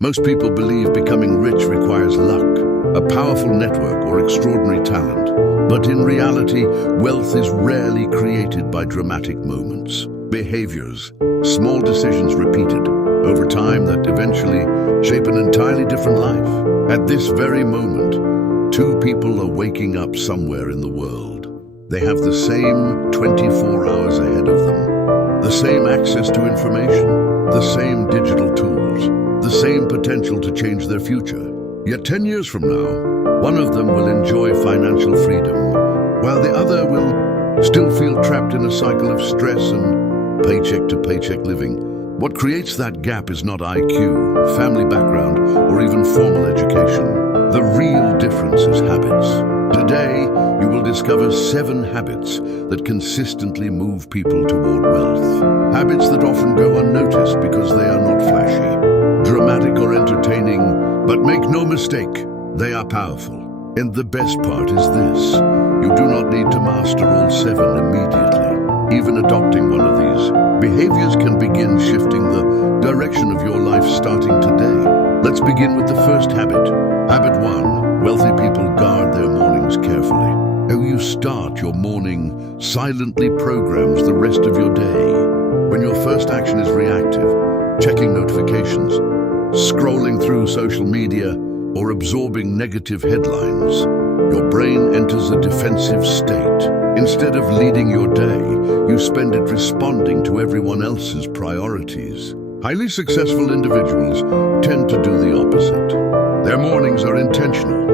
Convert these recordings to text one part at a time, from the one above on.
Most people believe becoming rich requires luck, a powerful network, or extraordinary talent. But in reality, wealth is rarely created by dramatic moments. Behaviors, small decisions repeated over time that eventually shape an entirely different life. At this very moment, two people are waking up somewhere in the world. They have the same 24 hours ahead of them, the same access to information, the same digital tools, the same potential to change their future. Yet 10 years from now, one of them will enjoy financial freedom, while the other will still feel trapped in a cycle of stress and paycheck-to-paycheck living. What creates that gap is not IQ, family background, or even formal education. The real difference is habits. Today, you will discover 7 habits that consistently move people toward wealth. Habits that often go unnoticed because they are not flashy, dramatic, or entertaining, but make no mistake, they are powerful. And the best part is this: you do not need to master all 7 immediately. Even adopting one of these behaviors can begin shifting the direction of your life starting today. Let's begin with the first habit. Habit 1. Wealthy people guard their mornings carefully. How you start your morning silently programs the rest of your day. When your first action is reactive, checking notifications, scrolling through social media, or absorbing negative headlines, your brain enters a defensive state. Instead of leading your day, you spend it responding to everyone else's priorities. Highly successful individuals tend to do the opposite. Their mornings are intentional.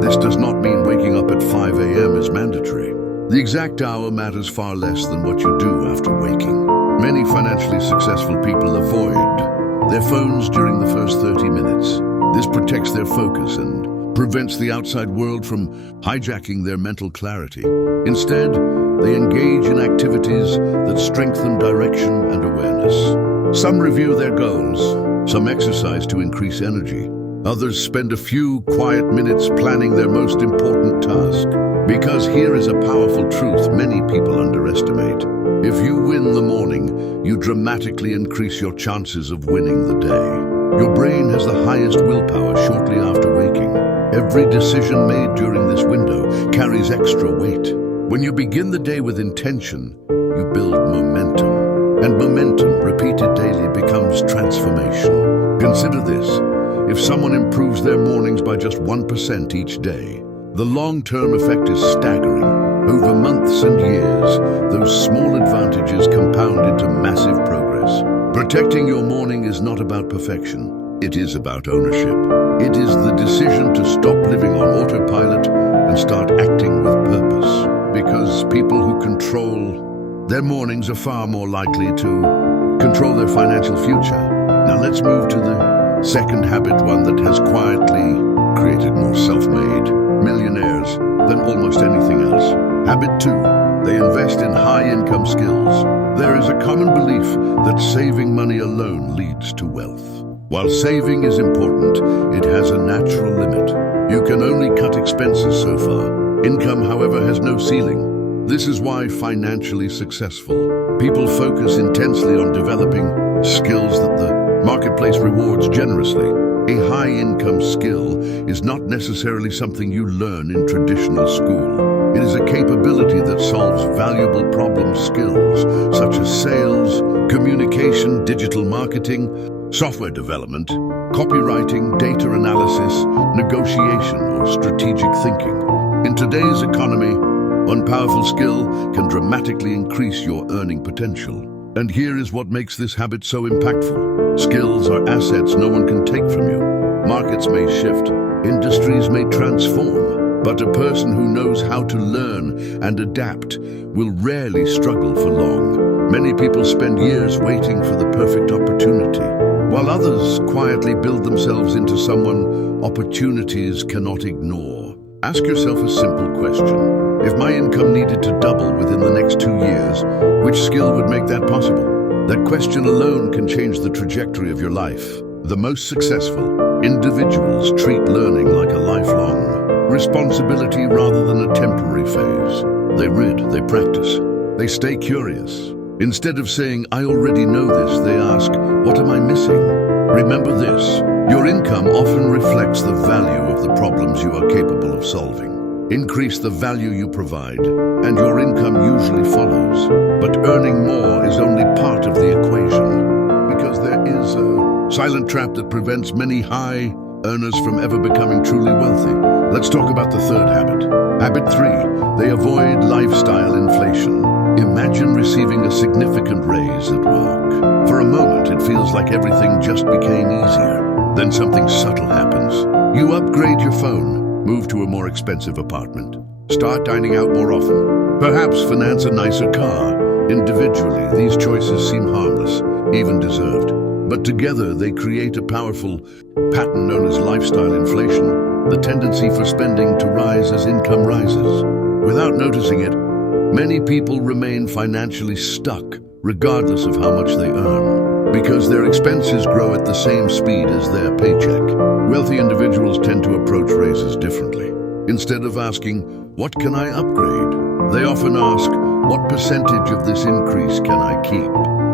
This does not mean waking up at 5 a.m. is mandatory. The exact hour matters far less than what you do after waking. Many financially successful people avoid their phones during the first 30 minutes. This protects their focus and prevents the outside world from hijacking their mental clarity. Instead, they engage in activities that strengthen direction and awareness. Some review their goals, some exercise to increase energy. Others spend a few quiet minutes planning their most important task. Because here is a powerful truth many people underestimate. If you win the morning, you dramatically increase your chances of winning the day. Your brain has the highest willpower shortly after waking. Every decision made during this window carries extra weight. When you begin the day with intention, you build momentum. And momentum, repeated daily, becomes transformation. Consider this: if someone improves their mornings by just 1% each day, the long-term effect is staggering. Over months and years, those small advantages compound into massive progress. Protecting your morning is not about perfection. It is about ownership. It is the decision to stop living on autopilot and start acting with purpose. Because people who control their mornings are far more likely to control their financial future. Now let's move to the second habit, one that has quietly created more self-made millionaires than almost anything else. Habit 2. They invest in high-income skills. There is a common belief that saving money alone leads to wealth. While saving is important, it has a natural limit. You can only cut expenses so far. Income, however, has no ceiling. This is why financially successful people focus intensely on developing skills that the marketplace rewards generously. A high-income skill is not necessarily something you learn in traditional school. It is a capability that solves valuable problem skills such as sales, communication, digital marketing, software development, copywriting, data analysis, negotiation, or strategic thinking. In today's economy, one powerful skill can dramatically increase your earning potential. And here is what makes this habit so impactful. Skills are assets no one can take from you. Markets may shift, industries may transform, but a person who knows how to learn and adapt will rarely struggle for long. Many people spend years waiting for the perfect opportunity, while others quietly build themselves into someone opportunities cannot ignore. Ask yourself a simple question. If my income needed to double within the next 2 years, which skill would make that possible? That question alone can change the trajectory of your life. The most successful individuals treat learning like a lifelong responsibility rather than a temporary phase. They read, they practice, they stay curious. Instead of saying, "I already know this," they ask, "What am I missing?" Remember this: Your income often reflects the value of the problems you are capable of solving. Increase the value you provide, and your income usually follows. But earning more is only part of the equation, because there is a silent trap that prevents many high earners from ever becoming truly wealthy. Let's talk about the third habit. Habit 3, they avoid lifestyle inflation. Imagine receiving a significant raise at work. For a moment, it feels like everything just became easier. Then something subtle happens. You upgrade your phone, move to a more expensive apartment, start dining out more often, perhaps finance a nicer car. Individually, these choices seem harmless, even deserved. But together, they create a powerful pattern known as lifestyle inflation, the tendency for spending to rise as income rises. Without noticing it, many people remain financially stuck, regardless of how much they earn, because their expenses grow at the same speed as their paycheck. Wealthy individuals tend to approach raises differently. Instead of asking, "What can I upgrade?" they often ask, "What percentage of this increase can I keep?"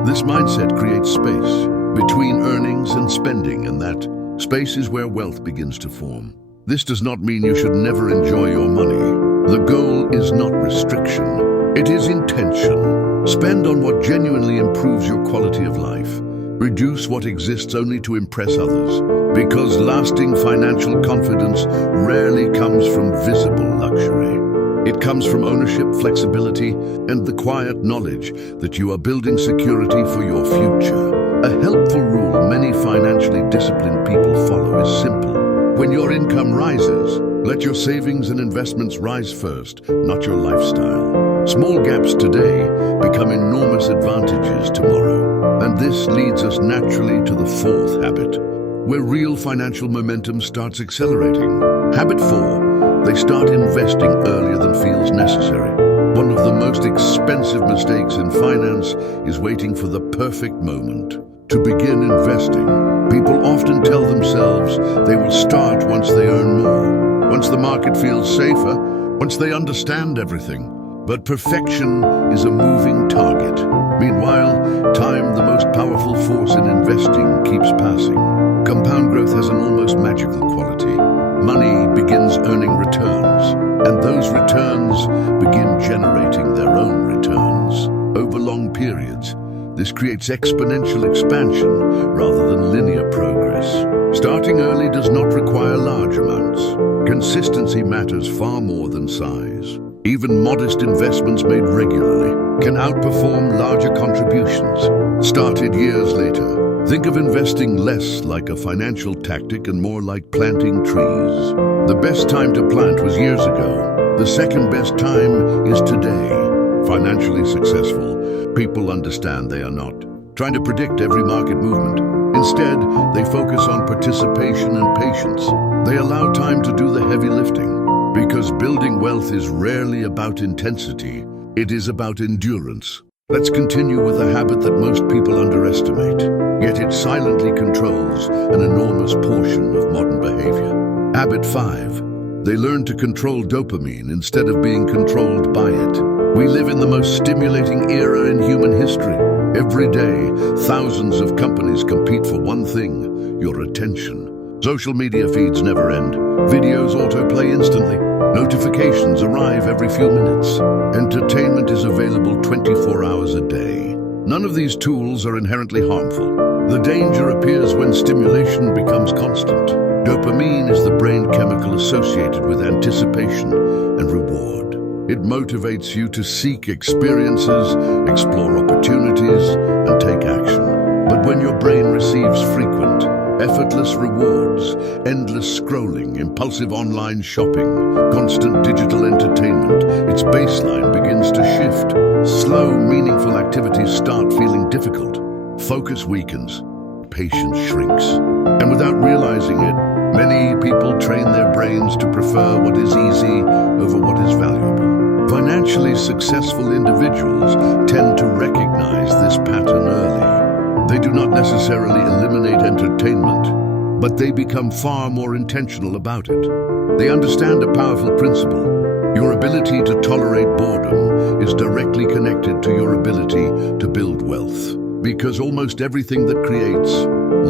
This mindset creates space between earnings and spending, and that space is where wealth begins to form. This does not mean you should never enjoy your money. The goal is not restriction, it is intention. Spend on what genuinely improves your quality of life. Reduce what exists only to impress others, because lasting financial confidence rarely comes from visible luxury. It comes from ownership, flexibility, and the quiet knowledge that you are building security for your future. A helpful rule many financially disciplined people follow is simple. When your income rises, let your savings and investments rise first, not your lifestyle. Small gaps today become enormous advantages tomorrow. And this leads us naturally to the fourth habit, where real financial momentum starts accelerating. Habit 4, they start investing earlier than feels necessary. One of the most expensive mistakes in finance is waiting for the perfect moment to begin investing. People often tell themselves they will start once they earn more, once the market feels safer, once they understand everything. But perfection is a moving target. Meanwhile, time, the most powerful force in investing, keeps passing. Compound growth has an almost magical quality. Money begins earning returns, and those returns begin generating their own returns. Over long periods, this creates exponential expansion rather than linear progress. Starting early does not require large amounts. Consistency matters far more than size. Even modest investments made regularly can outperform larger contributions, started years later. Think of investing less like a financial tactic and more like planting trees. The best time to plant was years ago. The second best time is today. Financially successful people understand they are not trying to predict every market movement. Instead, they focus on participation and patience. They allow time to do the heavy lifting. Because building wealth is rarely about intensity, it is about endurance. Let's continue with a habit that most people underestimate, yet it silently controls an enormous portion of modern behavior. Habit 5. They learn to control dopamine instead of being controlled by it. We live in the most stimulating era in human history. Every day, thousands of companies compete for one thing: your attention. Social media feeds never end. Videos autoplay instantly. Notifications arrive every few minutes. Entertainment is available 24 hours a day. None of these tools are inherently harmful. The danger appears when stimulation becomes constant. Dopamine is the brain chemical associated with anticipation and reward. It motivates you to seek experiences, explore opportunities, and take action. But when your brain receives frequent, effortless rewards, endless scrolling, impulsive online shopping, constant digital entertainment, its baseline begins to shift. Slow, meaningful activities start feeling difficult. Focus weakens, patience shrinks. And without realizing it, many people train their brains to prefer what is easy over what is valuable. Financially successful individuals tend to recognize this pattern early. They do not necessarily eliminate entertainment, but they become far more intentional about it. They understand a powerful principle. Your ability to tolerate boredom is directly connected to your ability to build wealth. Because almost everything that creates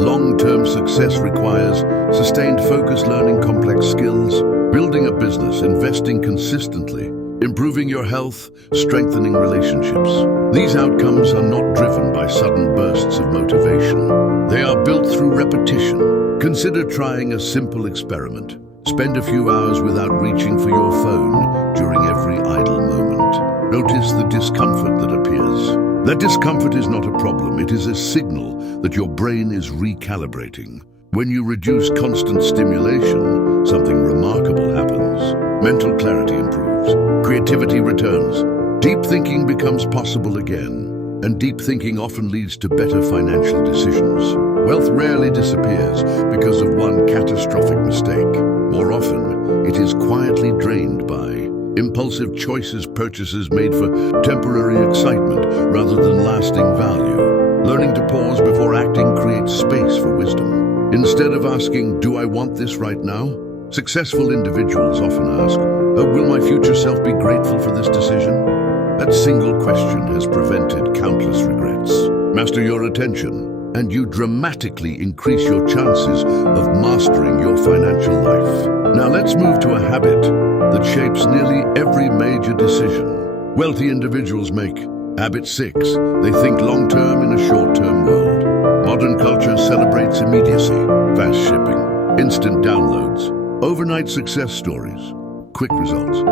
long-term success requires sustained focus, learning complex skills, building a business, investing consistently, improving your health, strengthening relationships. These outcomes are not driven by sudden bursts of motivation. They are built through repetition. Consider trying a simple experiment. Spend a few hours without reaching for your phone during every idle moment. Notice the discomfort that appears. That discomfort is not a problem, it is a signal that your brain is recalibrating. When you reduce constant stimulation, something remarkable happens. Mental clarity improves, creativity returns, deep thinking becomes possible again, and deep thinking often leads to better financial decisions. Wealth rarely disappears because of one catastrophic mistake. More often, it is quietly drained by impulsive choices, purchases made for temporary excitement rather than lasting value. Learning to pause before acting creates space for wisdom. Instead of asking, "Do I want this right now?" successful individuals often ask, "Will my future self be grateful for this decision?" That single question has prevented countless regrets. Master your attention, and you dramatically increase your chances of mastering your financial life. Now let's move to a habit that shapes nearly every major decision wealthy individuals make. Habit 6. They think long-term in a short-term world. Modern culture celebrates immediacy, fast shipping, instant downloads, overnight success stories, quick results.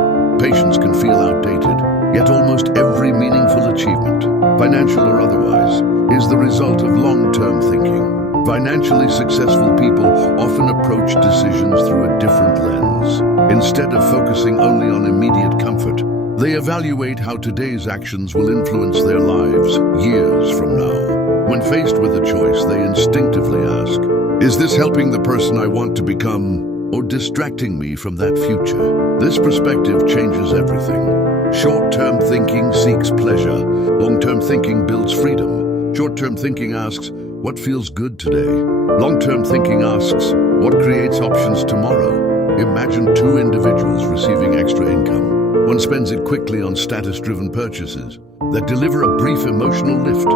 Patience can feel outdated, yet almost every meaningful achievement, financial or otherwise, is the result of long-term thinking. Financially successful people often approach decisions through a different lens. Instead of focusing only on immediate comfort, they evaluate how today's actions will influence their lives years from now. When faced with a choice, they instinctively ask, "Is this helping the person I want to become, or distracting me from that future?" This perspective changes everything. Short-term thinking seeks pleasure. Long-term thinking builds freedom. Short-term thinking asks, "What feels good today?" Long-term thinking asks, "What creates options tomorrow?" Imagine two individuals receiving extra income. One spends it quickly on status-driven purchases that deliver a brief emotional lift.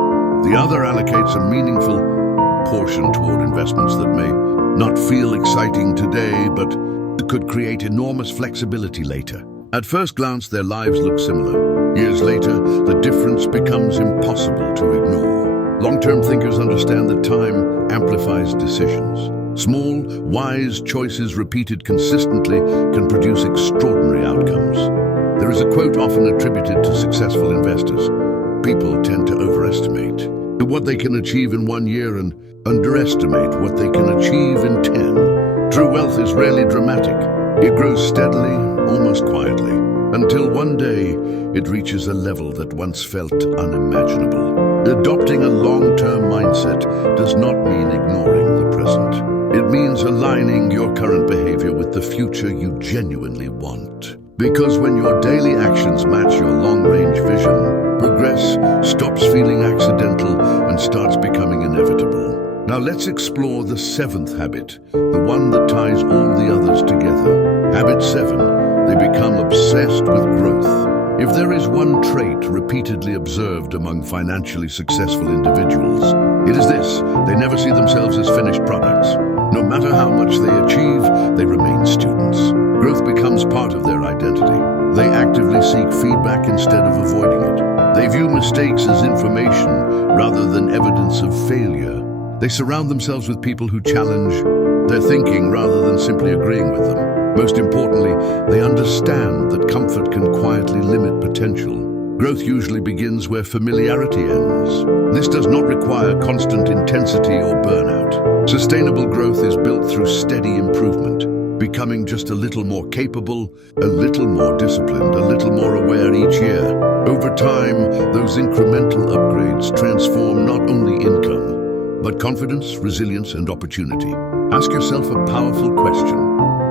The other allocates a meaningful portion toward investments that may not feel exciting today, but could create enormous flexibility later. At first glance, their lives look similar. Years later, the difference becomes impossible to ignore. Long-term thinkers understand that time amplifies decisions. Small, wise choices repeated consistently can produce extraordinary outcomes. There is a quote often attributed to successful investors: "People tend to overestimate what they can achieve in 1 year and underestimate what they can achieve in 10. True wealth is rarely dramatic. It grows steadily, almost quietly, until one day it reaches a level that once felt unimaginable. Adopting a long-term mindset does not mean ignoring the present. It means aligning your current behavior with the future you genuinely want. Because when your daily actions match your long-range vision, progress stops feeling accidental and starts becoming inevitable. Now let's explore the 7th habit, the one that ties all the others together. Habit 7, they become obsessed with growth. If there is one trait repeatedly observed among financially successful individuals, it is this: they never see themselves as finished products. No matter how much they achieve, they remain students. Growth becomes part of their identity. They actively seek feedback instead of avoiding it. They view mistakes as information rather than evidence of failure. They surround themselves with people who challenge their thinking rather than simply agreeing with them. Most importantly, they understand that comfort can quietly limit potential. Growth usually begins where familiarity ends. This does not require constant intensity or burnout. Sustainable growth is built through steady improvement, becoming just a little more capable, a little more disciplined, a little more aware each year. Over time, those incremental upgrades transform not only income, but confidence, resilience, and opportunity. Ask yourself a powerful question: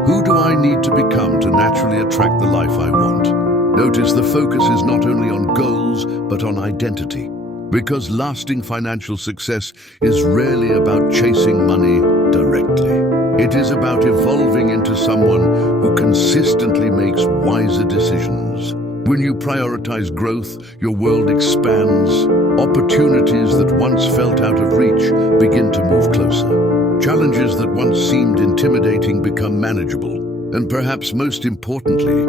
who do I need to become to naturally attract the life I want? Notice the focus is not only on goals, but on identity. Because lasting financial success is rarely about chasing money directly. It is about evolving into someone who consistently makes wiser decisions. When you prioritize growth, your world expands, Opportunities that once felt out of reach begin to move closer. Challenges that once seemed intimidating become manageable. And perhaps most importantly,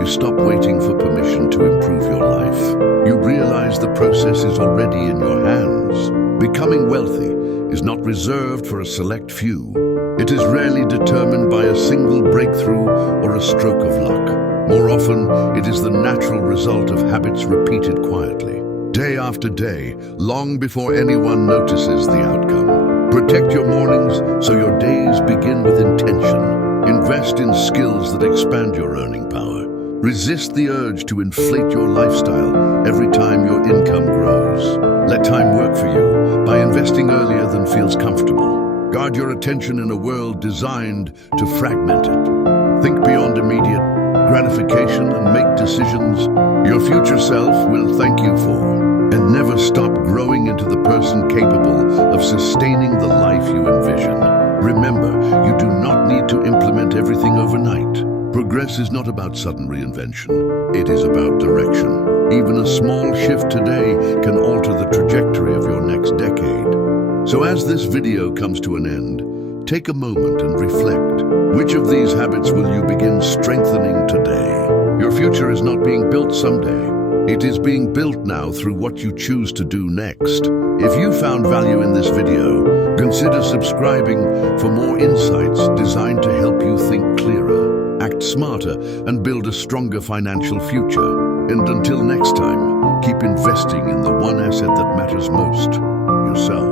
you stop waiting for permission to improve your life. You realize the process is already in your hands. Becoming wealthy is not reserved for a select few. It is rarely determined by a single breakthrough or a stroke of luck. More often, it is the natural result of habits repeated quietly, day after day, long before anyone notices the outcome. Protect your mornings so your days begin with intention. Invest in skills that expand your earning power. Resist the urge to inflate your lifestyle every time your income grows. Let time work for you by investing earlier than feels comfortable. Guard your attention in a world designed to fragment it. Think beyond immediate gratification and make decisions your future self will thank you for. And never stop growing into the person capable of sustaining the life you envision. Remember, you do not need to implement everything overnight. Progress is not about sudden reinvention. It is about direction. Even a small shift today can alter the trajectory of your next decade. So as this video comes to an end, take a moment and reflect. Which of these habits will you begin strengthening today? Your future is not being built someday. It is being built now through what you choose to do next. If you found value in this video, consider subscribing for more insights designed to help you think clearer, act smarter, and build a stronger financial future. And until next time, keep investing in the one asset that matters most, yourself.